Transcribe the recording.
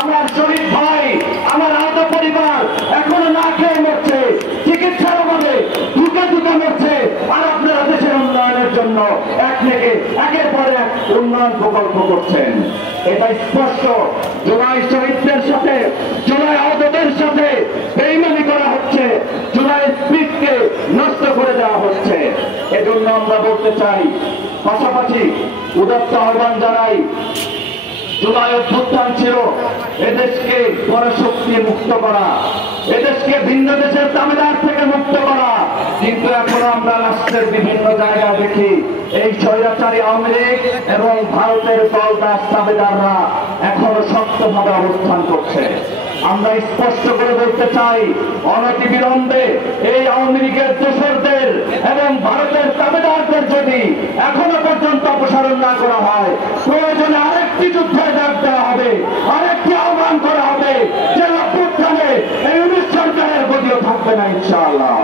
আমার শহীদ ভাই, আমার আহত পরিবার এখনো না খেয়ে মরছে, চিকিৎসার অভাবে দুটো মরছে। আর আপনারা দেশের উন্নয়নের জন্য একের পর এক উন্নয়ন প্রকল্প করছেন। এটা স্পষ্ট জুলাই শহীদদের সাথে, জুলাই আহতদের সাথে বেইমানি করা হচ্ছে, জুলাই স্পিরিটকে নষ্ট করে দেওয়া হচ্ছে। এজন্য আমরা বলতে চাই, পাশাপাশি উদাত্ত আহ্বান জানাই, জুলাই অভ্যুত্থান ছিল এদেশকে পরশক্তি মুক্ত করা, এদেশকে ভিন্ন দেশের দাবিদার থেকে মুক্ত করা। কিন্তু এখন আমরা রাষ্ট্রের বিভিন্ন জায়গায় দেখি এই স্বৈরাচারী আওয়ামী লীগ এবং ভারতের দলদাস দাবিদাররা এখনো শক্তভাবে অবস্থান করছে। আমরা স্পষ্ট করে বলতে চাই, অনতিবিলম্বে এই আওয়ামী লীগের দোসরদের এবং ভারতের দাবিদারদের যদি এখনো পর্যন্ত অপসারণ না করা হয়, প্রয়োজনে আরেকটি যুদ্ধে ডাক দেওয়া হবে, আরেকটি আহ্বান করা হবে, যে অভ্যুত্থানে এই 19 সরকারের গতিও থাকবে না ইনশাআল্লাহ।